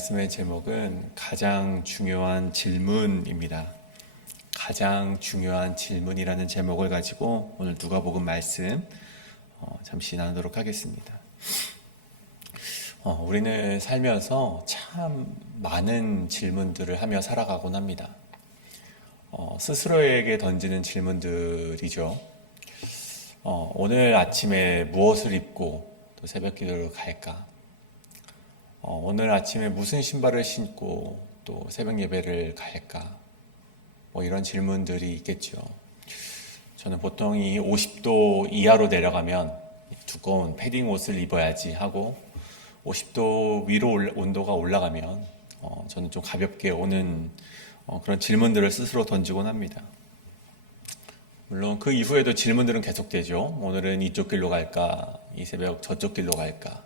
말씀의 제목은 가장 중요한 질문입니다. 가장 중요한 질문이라는 제목을 가지고 오늘 누가복음 말씀 잠시 나누도록 하겠습니다. 우리는 살면서 참 많은 질문들을 하며 살아가곤 합니다. 스스로에게 던지는 질문들이죠. 오늘 아침에 무엇을 입고 또 새벽 기도를 갈까? 오늘 아침에 무슨 신발을 신고 또 새벽 예배를 갈까? 이런 질문들이 있겠죠. 저는 보통 이 50도 이하로 내려가면 두꺼운 패딩 옷을 입어야지 하고 50도 위로 온도가 올라가면 저는 좀 가볍게 오는 그런 질문들을 스스로 던지곤 합니다. 물론 그 이후에도 질문들은 계속되죠. 오늘은 이쪽 길로 갈까? 이 새벽 저쪽 길로 갈까?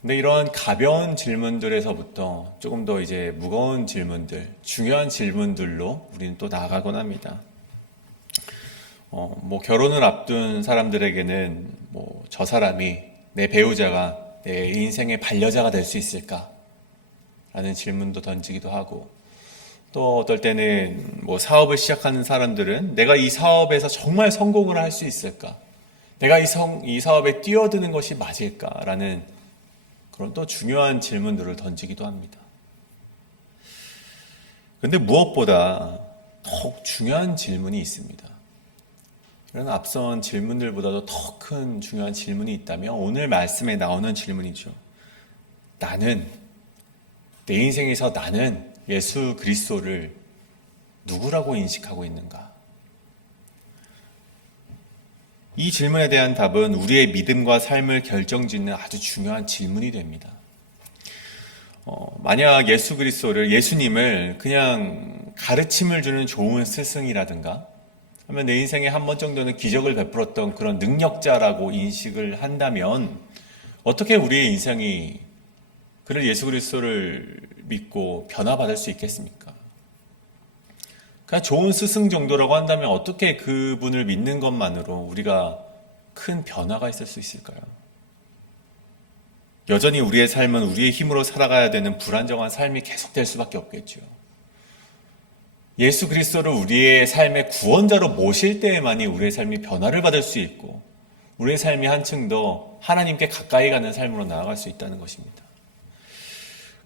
근데 이런 가벼운 질문들에서부터 조금 더 이제 무거운 질문들, 중요한 질문들로 우리는 또 나아가곤 합니다. 결혼을 앞둔 사람들에게는 저 사람이 내 배우자가 내 인생의 반려자가 될 수 있을까? 라는 질문도 던지기도 하고, 또 어떨 때는 사업을 시작하는 사람들은 내가 이 사업에서 정말 성공을 할 수 있을까? 내가 이 사업에 뛰어드는 것이 맞을까? 라는 그런 또 중요한 질문들을 던지기도 합니다. 그런데 무엇보다 더욱 중요한 질문이 있습니다. 이런 앞선 질문들보다도 더 큰 중요한 질문이 있다면 오늘 말씀에 나오는 질문이죠. 내 인생에서 나는 예수 그리스도를 누구라고 인식하고 있는가? 이 질문에 대한 답은 우리의 믿음과 삶을 결정짓는 아주 중요한 질문이 됩니다. 만약 예수님을 그냥 가르침을 주는 좋은 스승이라든가 하면 내 인생에 한 번 정도는 기적을 베풀었던 그런 능력자라고 인식을 한다면 어떻게 우리의 인생이 그를 예수 그리스도를 믿고 변화받을 수 있겠습니까? 그냥 좋은 스승 정도라고 한다면 어떻게 그분을 믿는 것만으로 우리가 큰 변화가 있을 수 있을까요? 여전히 우리의 삶은 우리의 힘으로 살아가야 되는 불안정한 삶이 계속될 수밖에 없겠죠. 예수 그리스도를 우리의 삶의 구원자로 모실 때에만이 우리의 삶이 변화를 받을 수 있고 우리의 삶이 한층 더 하나님께 가까이 가는 삶으로 나아갈 수 있다는 것입니다.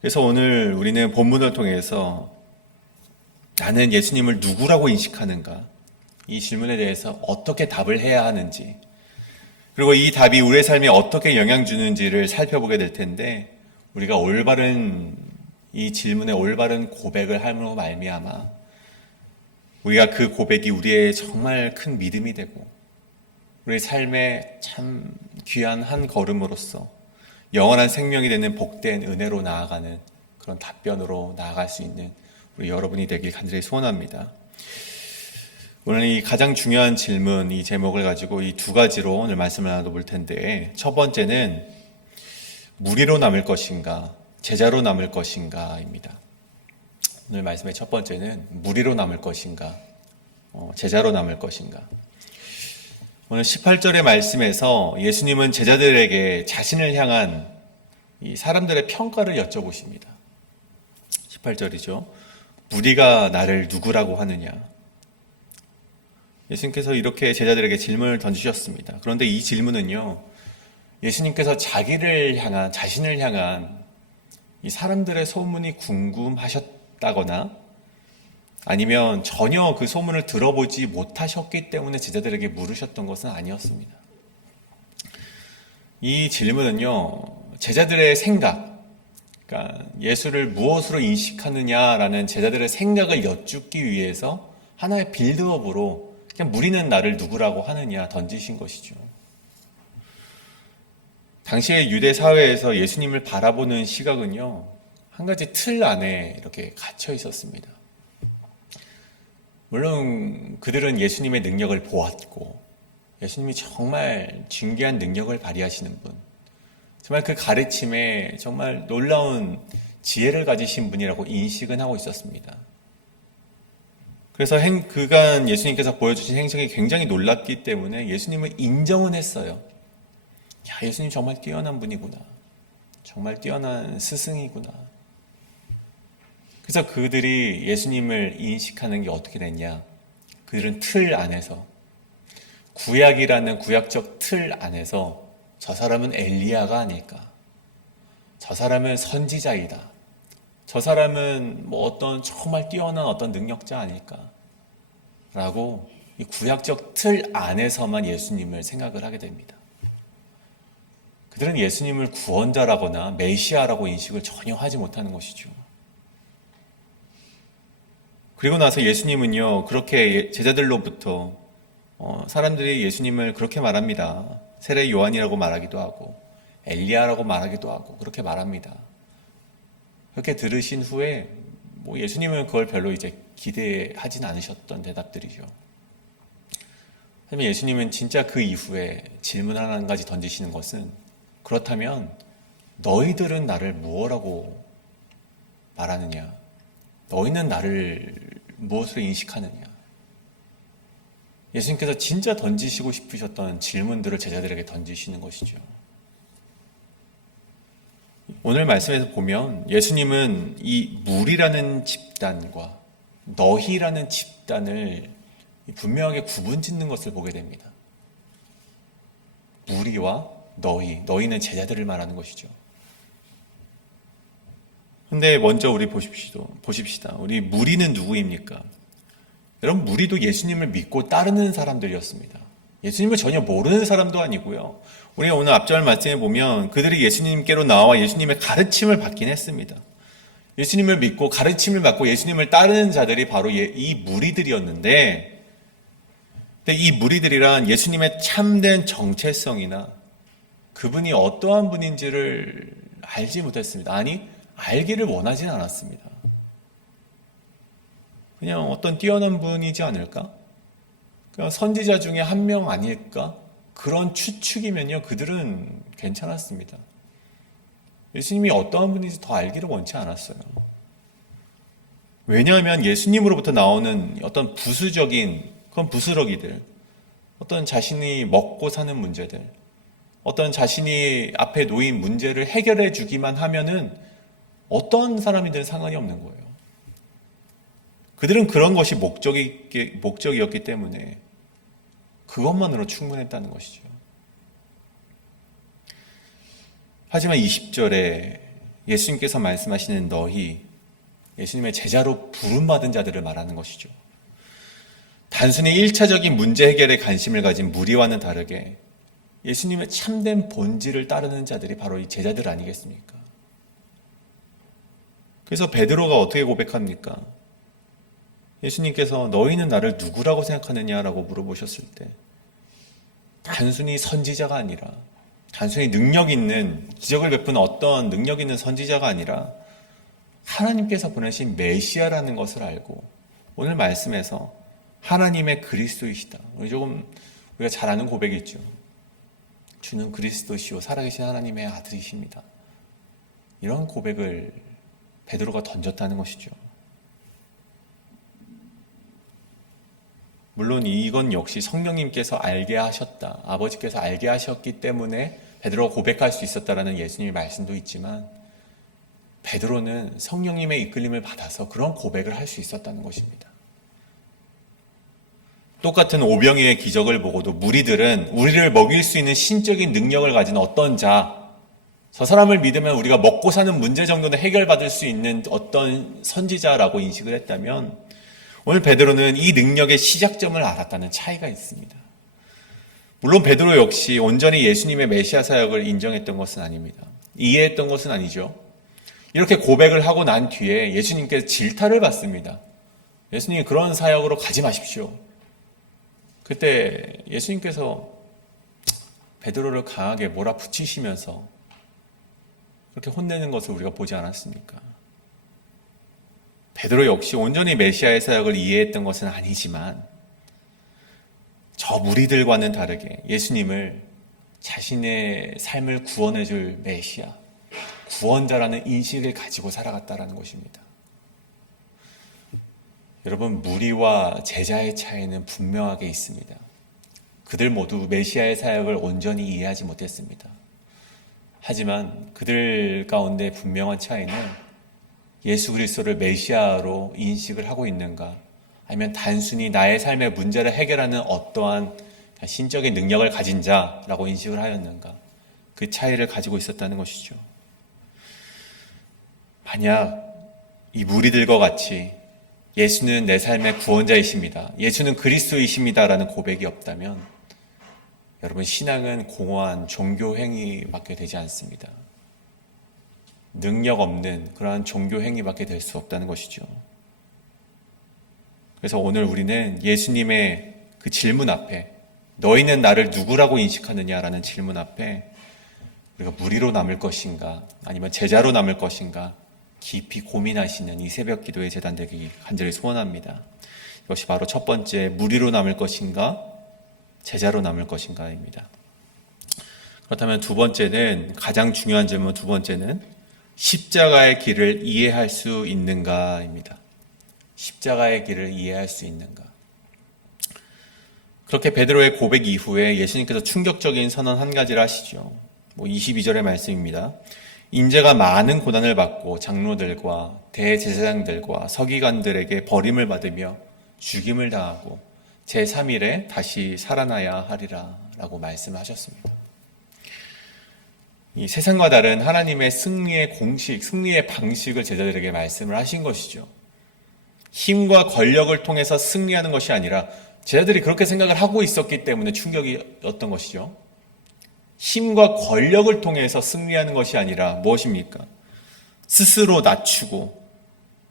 그래서 오늘 우리는 본문을 통해서 나는 예수님을 누구라고 인식하는가? 이 질문에 대해서 어떻게 답을 해야 하는지, 그리고 이 답이 우리의 삶에 어떻게 영향 주는지를 살펴보게 될 텐데, 우리가 이 질문에 올바른 고백을 함으로 말미암아 우리가 그 고백이 우리의 정말 큰 믿음이 되고 우리의 삶에 참 귀한 한 걸음으로써 영원한 생명이 되는 복된 은혜로 나아가는 그런 답변으로 나아갈 수 있는 우리 여러분이 되길 간절히 소원합니다. 오늘 이 가장 중요한 질문, 이 제목을 가지고 이 두 가지로 오늘 말씀을 나눠볼 텐데, 첫 번째는 무리로 남을 것인가, 제자로 남을 것인가입니다. 오늘 말씀의 첫 번째는 무리로 남을 것인가, 제자로 남을 것인가. 오늘 18절의 말씀에서 예수님은 제자들에게 자신을 향한 이 사람들의 평가를 여쭤보십니다. 18절이죠. 무리가 나를 누구라고 하느냐? 예수님께서 이렇게 제자들에게 질문을 던지셨습니다. 그런데 이 질문은요, 예수님께서 자신을 향한 이 사람들의 소문이 궁금하셨다거나 아니면 전혀 그 소문을 들어보지 못하셨기 때문에 제자들에게 물으셨던 것은 아니었습니다. 이 질문은요, 제자들의 생각, 그러니까 예수를 무엇으로 인식하느냐라는 제자들의 생각을 여쭙기 위해서 하나의 빌드업으로 그냥 무리는 나를 누구라고 하느냐 던지신 것이죠. 당시의 유대 사회에서 예수님을 바라보는 시각은요, 한 가지 틀 안에 이렇게 갇혀 있었습니다. 물론 그들은 예수님의 능력을 보았고 예수님이 정말 진귀한 능력을 발휘하시는 분, 정말 그 가르침에 정말 놀라운 지혜를 가지신 분이라고 인식은 하고 있었습니다. 그래서 그간 예수님께서 보여주신 행적이 굉장히 놀랍기 때문에 예수님을 인정은 했어요. 야, 예수님 정말 뛰어난 분이구나. 정말 뛰어난 스승이구나. 그래서 그들이 예수님을 인식하는 게 어떻게 됐냐? 그들은 틀 안에서, 구약이라는 구약적 틀 안에서 저 사람은 엘리야가 아닐까? 저 사람은 선지자이다. 저 사람은 뭐 어떤 정말 뛰어난 어떤 능력자 아닐까? 라고 이 구약적 틀 안에서만 예수님을 생각을 하게 됩니다. 그들은 예수님을 구원자라거나 메시아라고 인식을 전혀 하지 못하는 것이죠. 그리고 나서 예수님은요, 그렇게 제자들로부터 사람들이 예수님을 그렇게 말합니다. 세례 요한이라고 말하기도 하고 엘리야라고 말하기도 하고 그렇게 말합니다. 그렇게 들으신 후에 뭐 예수님은 그걸 별로 이제 기대하진 않으셨던 대답들이죠. 하지만 예수님은 진짜 그 이후에 질문 한 가지 던지시는 것은, 그렇다면 너희들은 나를 무엇라고 말하느냐? 너희는 나를 무엇으로 인식하느냐? 예수님께서 진짜 던지시고 싶으셨던 질문들을 제자들에게 던지시는 것이죠. 오늘 말씀에서 보면 예수님은 이 무리라는 집단과 너희라는 집단을 분명하게 구분짓는 것을 보게 됩니다. 무리와 너희는 제자들을 말하는 것이죠. 근데 먼저 우리 보십시다. 우리 무리는 누구입니까? 여러분, 무리도 예수님을 믿고 따르는 사람들이었습니다. 예수님을 전혀 모르는 사람도 아니고요. 우리가 오늘 앞절 말씀에 보면 그들이 예수님께로 나와 예수님의 가르침을 받긴 했습니다. 예수님을 믿고 가르침을 받고 예수님을 따르는 자들이 바로 이 무리들이었는데, 근데 이 무리들이란 예수님의 참된 정체성이나 그분이 어떠한 분인지를 알지 못했습니다. 아니, 알기를 원하진 않았습니다. 그냥 어떤 뛰어난 분이지 않을까? 그냥 선지자 중에 한 명 아닐까? 그런 추측이면요, 그들은 괜찮았습니다. 예수님이 어떠한 분인지 더 알기를 원치 않았어요. 왜냐하면 예수님으로부터 나오는 어떤 그런 부스러기들, 어떤 자신이 먹고 사는 문제들, 어떤 자신이 앞에 놓인 문제를 해결해 주기만 하면은 어떤 사람이든 상관이 없는 거예요. 그들은 그런 것이 목적이었기 때문에 그것만으로 충분했다는 것이죠. 하지만 20절에 예수님께서 말씀하시는 너희, 예수님의 제자로 부름받은 자들을 말하는 것이죠. 단순히 1차적인 문제 해결에 관심을 가진 무리와는 다르게 예수님의 참된 본질을 따르는 자들이 바로 이 제자들 아니겠습니까? 그래서 베드로가 어떻게 고백합니까? 예수님께서 너희는 나를 누구라고 생각하느냐라고 물어보셨을 때, 단순히 선지자가 아니라, 단순히 능력 있는, 기적을 베푸는 어떤 능력 있는 선지자가 아니라 하나님께서 보내신 메시아라는 것을 알고 오늘 말씀에서 하나님의 그리스도이시다. 우리가 잘 아는 고백이 있죠. 주는 그리스도시요 살아계신 하나님의 아들이십니다. 이런 고백을 베드로가 던졌다는 것이죠. 물론 이건 역시 성령님께서 알게 하셨다. 아버지께서 알게 하셨기 때문에 베드로가 고백할 수 있었다라는 예수님의 말씀도 있지만, 베드로는 성령님의 이끌림을 받아서 그런 고백을 할 수 있었다는 것입니다. 똑같은 오병이의 기적을 보고도 무리들은 우리를 먹일 수 있는 신적인 능력을 가진 어떤 저 사람을 믿으면 우리가 먹고 사는 문제 정도는 해결받을 수 있는 어떤 선지자라고 인식을 했다면, 오늘 베드로는 이 능력의 시작점을 알았다는 차이가 있습니다. 물론 베드로 역시 온전히 예수님의 메시아 사역을 인정했던 것은 아닙니다. 이해했던 것은 아니죠. 이렇게 고백을 하고 난 뒤에 예수님께서 질타를 받습니다. 예수님이 그런 사역으로 가지 마십시오. 그때 예수님께서 베드로를 강하게 몰아붙이시면서 그렇게 혼내는 것을 우리가 보지 않았습니까? 베드로 역시 온전히 메시아의 사역을 이해했던 것은 아니지만 저 무리들과는 다르게 예수님을 자신의 삶을 구원해 줄 메시아, 구원자라는 인식을 가지고 살아갔다는 것입니다. 여러분, 무리와 제자의 차이는 분명하게 있습니다. 그들 모두 메시아의 사역을 온전히 이해하지 못했습니다. 하지만 그들 가운데 분명한 차이는 예수 그리스도를 메시아로 인식을 하고 있는가, 아니면 단순히 나의 삶의 문제를 해결하는 어떠한 신적인 능력을 가진 자라고 인식을 하였는가, 그 차이를 가지고 있었다는 것이죠. 만약 이 무리들과 같이 예수는 내 삶의 구원자이십니다, 예수는 그리스도이십니다라는 고백이 없다면 여러분, 신앙은 공허한 종교 행위밖에 되지 않습니다. 능력 없는 그러한 종교 행위밖에 될 수 없다는 것이죠. 그래서 오늘 우리는 예수님의 그 질문 앞에, 너희는 나를 누구라고 인식하느냐라는 질문 앞에 우리가 무리로 남을 것인가 아니면 제자로 남을 것인가 깊이 고민하시는 이 새벽 기도의 제단 되기 간절히 소원합니다. 이것이 바로 첫 번째, 무리로 남을 것인가 제자로 남을 것인가입니다. 그렇다면 두 번째는, 가장 중요한 질문 두 번째는 십자가의 길을 이해할 수 있는가입니다. 십자가의 길을 이해할 수 있는가. 그렇게 베드로의 고백 이후에 예수님께서 충격적인 선언 한 가지를 하시죠. 22절의 말씀입니다. 인자가 많은 고난을 받고 장로들과 대제사장들과 서기관들에게 버림을 받으며 죽임을 당하고 제3일에 다시 살아나야 하리라 라고 말씀하셨습니다. 이 세상과 다른 하나님의 승리의 공식, 승리의 방식을 제자들에게 말씀을 하신 것이죠. 힘과 권력을 통해서 승리하는 것이 아니라 제자들이 그렇게 생각을 하고 있었기 때문에 충격이었던 것이죠. 힘과 권력을 통해서 승리하는 것이 아니라 무엇입니까? 스스로 낮추고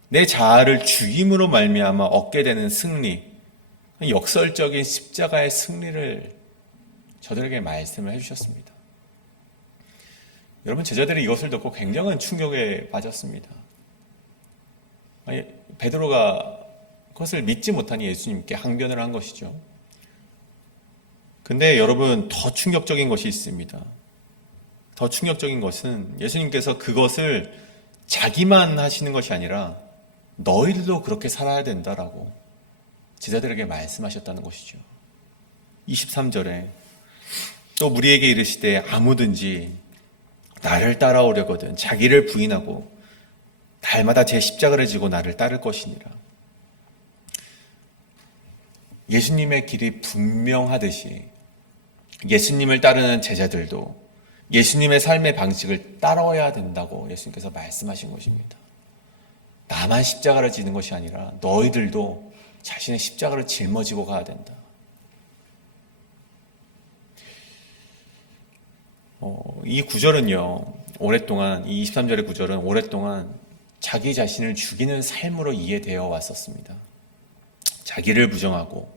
내 자아를 죽임으로 말미암아 얻게 되는 승리, 역설적인 십자가의 승리를 저들에게 말씀을 해주셨습니다. 여러분, 제자들이 이것을 듣고 굉장한 충격에 빠졌습니다. 베드로가 그것을 믿지 못하니 예수님께 항변을 한 것이죠. 근데 여러분, 더 충격적인 것이 있습니다. 더 충격적인 것은 예수님께서 그것을 자기만 하시는 것이 아니라 너희들도 그렇게 살아야 된다라고 제자들에게 말씀하셨다는 것이죠. 23절에 또 무리에게 이르시되 아무든지 나를 따라오려거든 자기를 부인하고 달마다 제 십자가를 지고 나를 따를 것이니라. 예수님의 길이 분명하듯이 예수님을 따르는 제자들도 예수님의 삶의 방식을 따라와야 된다고 예수님께서 말씀하신 것입니다. 나만 십자가를 지는 것이 아니라 너희들도 자신의 십자가를 짊어지고 가야 된다. 이 구절은요, 오랫동안, 이 23절의 구절은 오랫동안 자기 자신을 죽이는 삶으로 이해되어 왔었습니다. 자기를 부정하고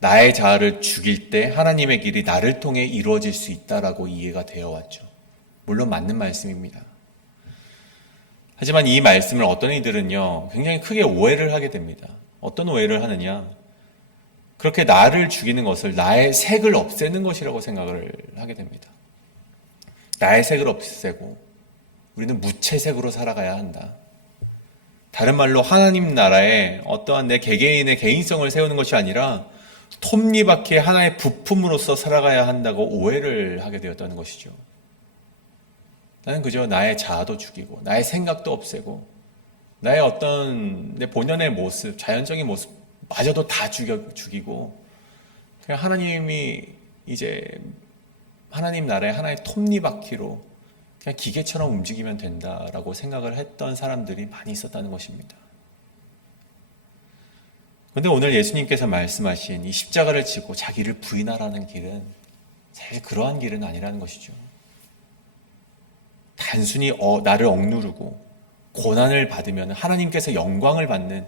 나의 자아를 죽일 때 하나님의 길이 나를 통해 이루어질 수 있다라고 이해가 되어 왔죠. 물론 맞는 말씀입니다. 하지만 이 말씀을 어떤 이들은요, 굉장히 크게 오해를 하게 됩니다. 어떤 오해를 하느냐? 그렇게 나를 죽이는 것을 나의 색을 없애는 것이라고 생각을 하게 됩니다. 나의 색을 없애고 우리는 무채색으로 살아가야 한다. 다른 말로 하나님 나라에 어떠한 내 개개인의 개인성을 세우는 것이 아니라 톱니바퀴의 하나의 부품으로서 살아가야 한다고 오해를 하게 되었다는 것이죠. 나는 그저 나의 자아도 죽이고 나의 생각도 없애고 나의 어떤 내 본연의 모습, 자연적인 모습 마저도 다 죽이고 그냥 하나님이 이제 하나님 나라의 하나의 톱니바퀴로 그냥 기계처럼 움직이면 된다라고 생각을 했던 사람들이 많이 있었다는 것입니다. 그런데 오늘 예수님께서 말씀하신 이 십자가를 지고 자기를 부인하라는 길은 사실 그러한 길은 아니라는 것이죠. 단순히 나를 억누르고 고난을 받으면 하나님께서 영광을 받는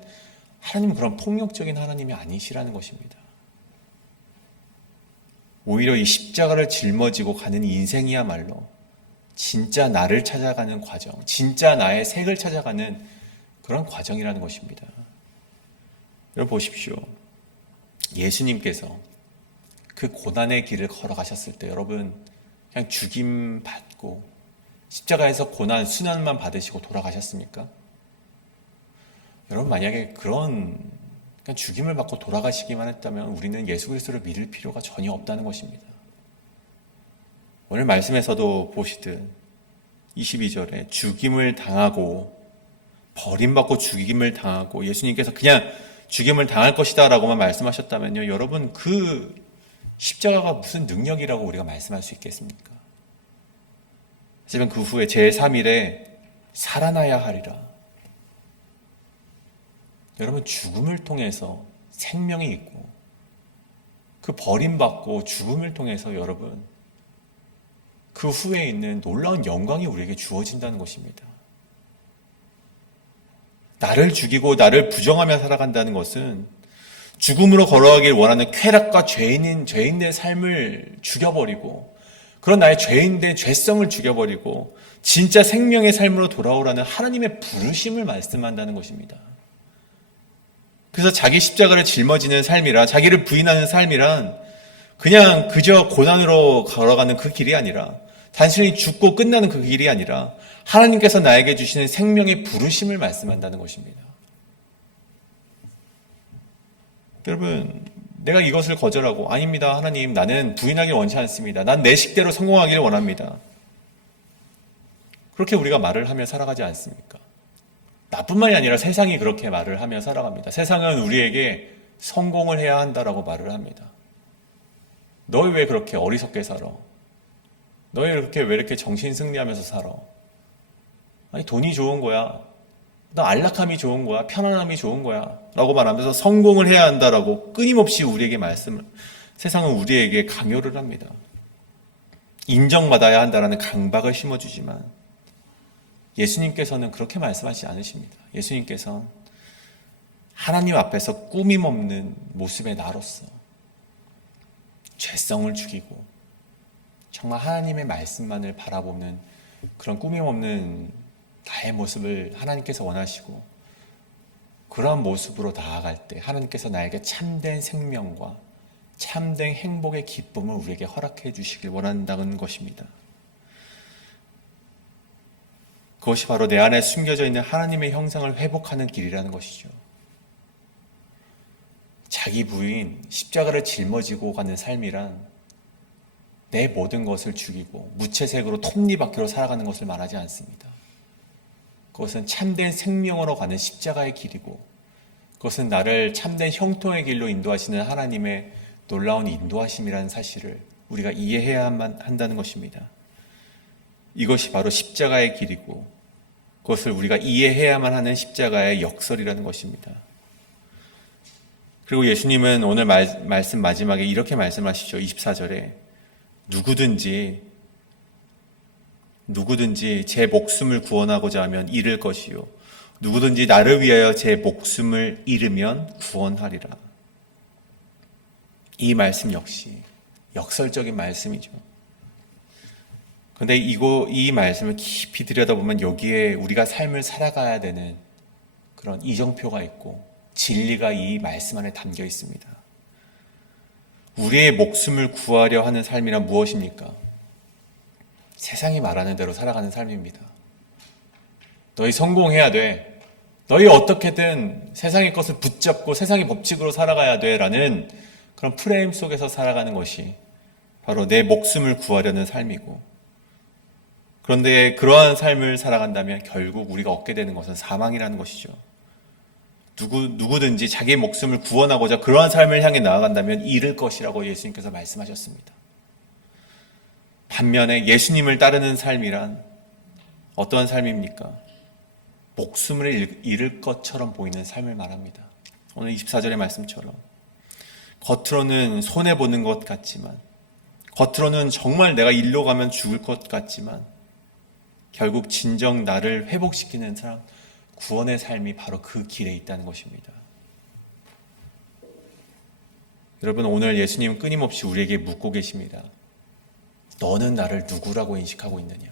하나님은 그런 폭력적인 하나님이 아니시라는 것입니다. 오히려 이 십자가를 짊어지고 가는 인생이야말로 진짜 나를 찾아가는 과정, 진짜 나의 색을 찾아가는 그런 과정이라는 것입니다. 여러분 보십시오. 예수님께서 그 고난의 길을 걸어가셨을 때 여러분 그냥 죽임 받고 십자가에서 고난, 순환만 받으시고 돌아가셨습니까? 여러분 만약에 그런 그냥 죽임을 받고 돌아가시기만 했다면 우리는 예수 그리스도를 믿을 필요가 전혀 없다는 것입니다. 오늘 말씀에서도 보시듯 22절에 죽임을 당하고 버림받고 죽임을 당하고 예수님께서 그냥 죽임을 당할 것이다 라고만 말씀하셨다면요, 여러분, 그 십자가가 무슨 능력이라고 우리가 말씀할 수 있겠습니까? 하지만 그 후에 제3일에 살아나야 하리라. 여러분, 죽음을 통해서 생명이 있고 그 버림받고 죽음을 통해서 여러분 그 후에 있는 놀라운 영광이 우리에게 주어진다는 것입니다. 나를 죽이고 나를 부정하며 살아간다는 것은 죽음으로 걸어가길 원하는 쾌락과 죄인의 삶을 죽여버리고 그런 나의 죄인된 죄성을 죽여버리고 진짜 생명의 삶으로 돌아오라는 하나님의 부르심을 말씀한다는 것입니다. 그래서 자기 십자가를 짊어지는 삶이라, 자기를 부인하는 삶이란 그냥 그저 고난으로 걸어가는 그 길이 아니라, 단순히 죽고 끝나는 그 길이 아니라 하나님께서 나에게 주시는 생명의 부르심을 말씀한다는 것입니다. 여러분, 내가 이것을 거절하고 아닙니다, 하나님, 나는 부인하길 원치 않습니다. 난 내 식대로 성공하기를 원합니다. 그렇게 우리가 말을 하며 살아가지 않습니까? 나뿐만이 아니라 세상이 그렇게 말을 하며 살아갑니다. 세상은 우리에게 성공을 해야 한다라고 말을 합니다. 너희 왜 그렇게 어리석게 살아? 너희 왜 이렇게 정신승리하면서 살아? 아니, 돈이 좋은 거야. 나 안락함이 좋은 거야. 편안함이 좋은 거야. 라고 말하면서 성공을 해야 한다라고 끊임없이 우리에게 세상은 우리에게 강요를 합니다. 인정받아야 한다라는 강박을 심어주지만 예수님께서는 그렇게 말씀하시지 않으십니다. 예수님께서는 하나님 앞에서 꾸밈없는 모습의 나로서 죄성을 죽이고 정말 하나님의 말씀만을 바라보는 그런 꾸밈없는 나의 모습을 하나님께서 원하시고, 그러한 모습으로 나아갈 때 하나님께서 나에게 참된 생명과 참된 행복의 기쁨을 우리에게 허락해 주시길 원한다는 것입니다. 그것이 바로 내 안에 숨겨져 있는 하나님의 형상을 회복하는 길이라는 것이죠. 자기 부인, 십자가를 짊어지고 가는 삶이란 내 모든 것을 죽이고 무채색으로 톱니바퀴로 살아가는 것을 말하지 않습니다. 그것은 참된 생명으로 가는 십자가의 길이고, 그것은 나를 참된 형통의 길로 인도하시는 하나님의 놀라운 인도하심이라는 사실을 우리가 이해해야만 한다는 것입니다. 이것이 바로 십자가의 길이고, 그것을 우리가 이해해야만 하는 십자가의 역설이라는 것입니다. 그리고 예수님은 오늘 말씀 마지막에 이렇게 말씀하시죠. 24절에 누구든지 제 목숨을 구원하고자 하면 잃을 것이요, 누구든지 나를 위하여 제 목숨을 잃으면 구원하리라. 이 말씀 역시 역설적인 말씀이죠. 그런데 이 말씀을 깊이 들여다보면 여기에 우리가 삶을 살아가야 되는 그런 이정표가 있고 진리가 이 말씀 안에 담겨 있습니다. 우리의 목숨을 구하려 하는 삶이란 무엇입니까? 세상이 말하는 대로 살아가는 삶입니다. 너희 성공해야 돼. 너희 어떻게든 세상의 것을 붙잡고 세상의 법칙으로 살아가야 돼 라는 그런 프레임 속에서 살아가는 것이 바로 내 목숨을 구하려는 삶이고, 그런데 그러한 삶을 살아간다면 결국 우리가 얻게 되는 것은 사망이라는 것이죠. 누구든지 자기의 목숨을 구원하고자 그러한 삶을 향해 나아간다면 잃을 것이라고 예수님께서 말씀하셨습니다. 반면에 예수님을 따르는 삶이란 어떤 삶입니까? 목숨을 잃을 것처럼 보이는 삶을 말합니다. 오늘 24절의 말씀처럼 겉으로는 손해보는 것 같지만, 겉으로는 정말 내가 일로 가면 죽을 것 같지만, 결국 진정 나를 회복시키는 사람, 구원의 삶이 바로 그 길에 있다는 것입니다. 여러분, 오늘 예수님은 끊임없이 우리에게 묻고 계십니다. 너는 나를 누구라고 인식하고 있느냐?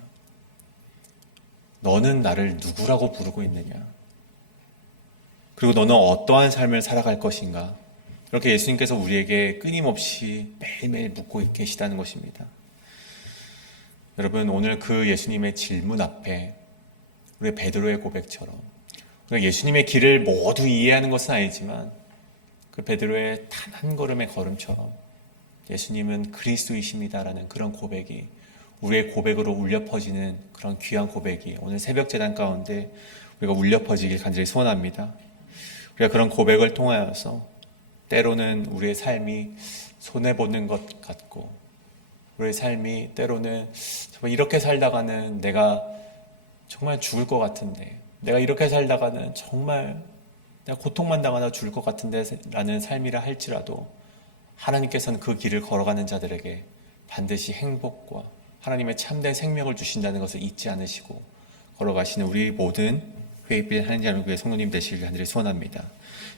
너는 나를 누구라고 부르고 있느냐? 그리고 너는 어떠한 삶을 살아갈 것인가? 이렇게 예수님께서 우리에게 끊임없이 매일매일 묻고 계시다는 것입니다. 여러분, 오늘 그 예수님의 질문 앞에 우리 베드로의 고백처럼 우리가 예수님의 길을 모두 이해하는 것은 아니지만 그 베드로의 단 한 걸음의 걸음처럼 예수님은 그리스도이십니다라는 그런 고백이 우리의 고백으로 울려 퍼지는 그런 귀한 고백이 오늘 새벽 제단 가운데 우리가 울려 퍼지길 간절히 소원합니다. 우리가 그런 고백을 통하여서 때로는 우리의 삶이 손해보는 것 같고, 우리의 삶이 때로는 정말 이렇게 살다가는 내가 정말 죽을 것 같은데, 내가 이렇게 살다가는 정말 내가 고통만 당하다 죽을 것 같은데 라는 삶이라 할지라도 하나님께서는 그 길을 걸어가는 자들에게 반드시 행복과 하나님의 참된 생명을 주신다는 것을 잊지 않으시고 걸어가시는 우리 모든 회의빌 하나님 자녀교회 성도님 되시길 간절히 소원합니다.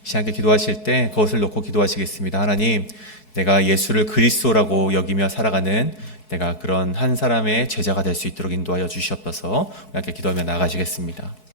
시간에 기도하실 때 그것을 놓고 기도하시겠습니다. 하나님, 내가 예수를 그리스도라고 여기며 살아가는 내가 그런 한 사람의 제자가 될 수 있도록 인도하여 주시옵소서. 함께 기도하며 나아가시겠습니다.